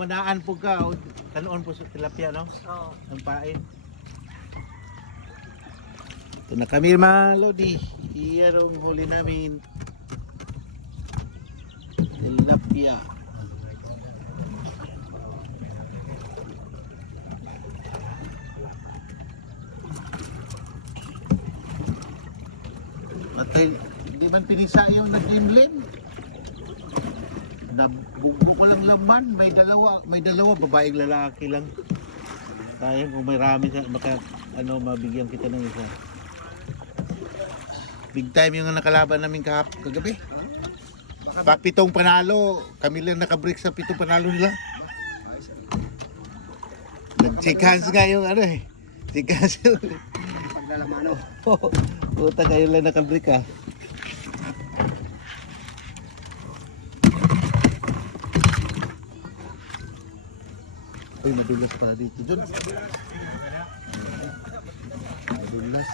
dumanaan po ka, o kanuon po sa tilapia, no? Oo. Ang pain. Ito na kami mga Lodi. Iyan ang huli namin. Tilapia. At di man pinisa yung nag-imlim. Nabubo ko lang laman, may dalawa babaeng lalaki lang. Kaya kung may rami ka, baka mabigyan kita ng isa. Big time yung nakalaban namin kagabi. Pitong panalo, kami lang nakabreak sa 7 panalo nila. Nag-shake hands nga yung shake hands yung Paglalamano. puta kayo lang nakabreak ah. Uy, madulas pala dito dun. Madulas.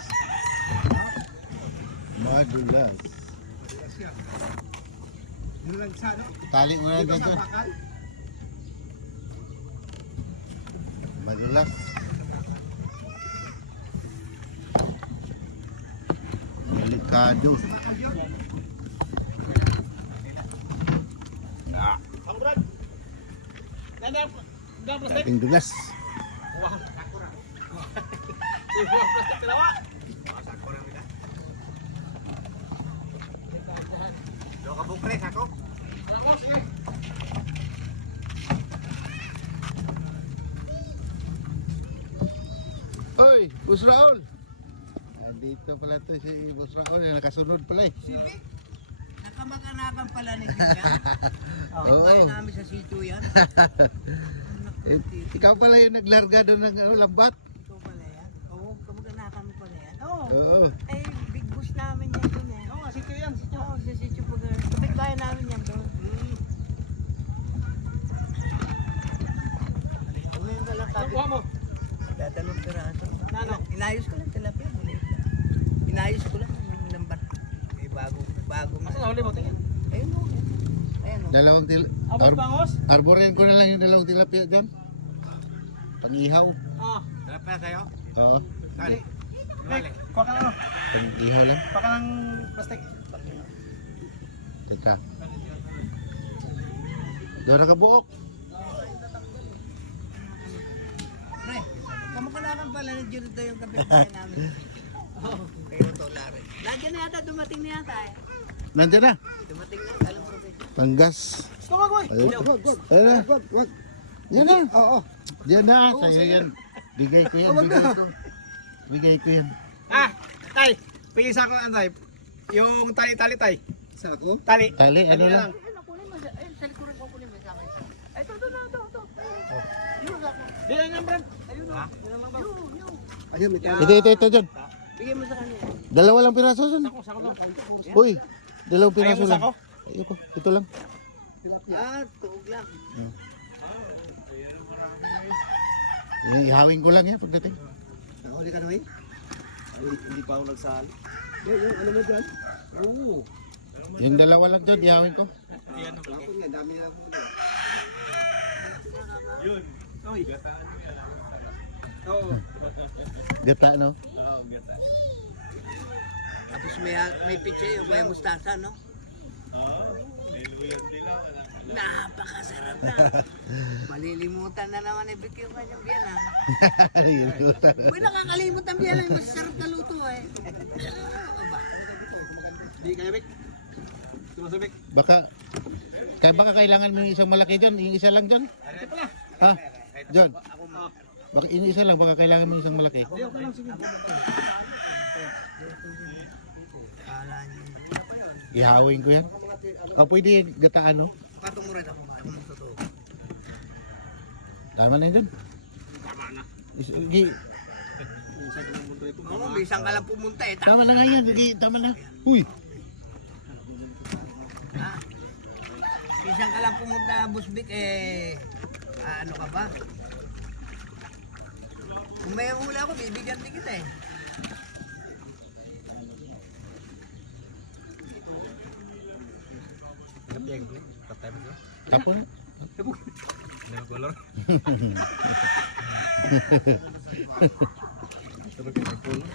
Madulas. Tali mo na dito. Madulas. Delikado. Dating dulas. Oy, Boss Raul. Andito pala to si Boss Raul, nakasunod pala eh. Sipi? Nakamag-anakan pala ni Kika. Oo. Kain namin sa sitio yan. Ikaw pala yung naglarga doon ng lambat. Ikaw pala yan? Oo, kamag-anakan mo pala yan. Oo. Oo. Eh, big boss namin yan doon eh. Oo, sitio yan, sitio. Oo, sa sitio pag kapit bayan namin yan doon. Ngayon ka lang sabi. Kuha mo. Dadalong piraso. Inayos ko lang tilapia. Inayos ko lang yung lambat. Eh, bago. Asa na huli mo? Tingin. Ayun o. Ayan o. Dalawang Bangos? arborin ko na lang yung dalawang tilapia dyan. Pang-ihaw. Tilapia sa'yo? Oo. Dali. Kuha ka na. Pang-ihaw lang. Kuha ka ng plastic. Teka. Doon nakabuok. Pre, kamukulakan pala ni Junito yung kapitbahay namin. Kayo to, Larry. Lagyan na yata, dumating na yata eh. Nandiyan na. Dumating na, alam ko ba? Panggas. Gusto ka, Goy? Ayun. Ayun na. Yan na. Oo. Yan na. Sa'yo yan. Bigay ko yan. Bigay ko yan. Tay, pag-isa ko tay. Yung tali-tali tay. Sa ako? Tali. Tali, ano lang. Ayun, kunin mo. Ayun, sa likuran ko kunin mo sa akin. Ay, ito. Yun, sa akin. Di lang yan, Brad. Ayun, Ha? Yun. Ayun, may Ito dyan. Bigyan mo sa kanya. Dalawa lang piraso dyan. Sako to. Uy, dalawang Ayaw piraso mo lang. sako? Ayoko, ito lang. Tuog lang. Ihawin ko lang yan pagdating. Nakahuli ka na, Wayne? Hindi pa ako nagsali. Yung ano mo dyan? Oo. Yung dalawa lang dyan, ihawin ko. Bakit nga, dami na ako. Yun. Oy. Oo. Gata, no? Oo, gata. Tapos may pichay o may mustasa, no? Oo. May luyang din ako. Napakasarap na. Malilimutan na naman ibig yung kanyang biyan, ha? Yun, gata. Uy, nakakalimot ang biyan ay masasarap na luto, eh. Di kaya, Bek. Sumasabik. Baka kailangan mo yung isang malaki dyan, yung isa lang dyan. Ha? John, baka yung isa lang, baka kailangan mo yung isang malaki. Di, okay lang, sige. Kala niyo. Ihawin ko yan. O pwede gataan, no? Patong mo rin ako, ako ng totoo. Tama na yun dyan. Tama na. Oo, may isang ka lang pumunta, eh. Tama na nga yan, tama na. Uy! Isang ka lang pumunta, Busbik, eh. Ano ka ba? Kung may hula ako, bibigyan din kita, eh. Tapon. Hindi mo color. Pero kaya color.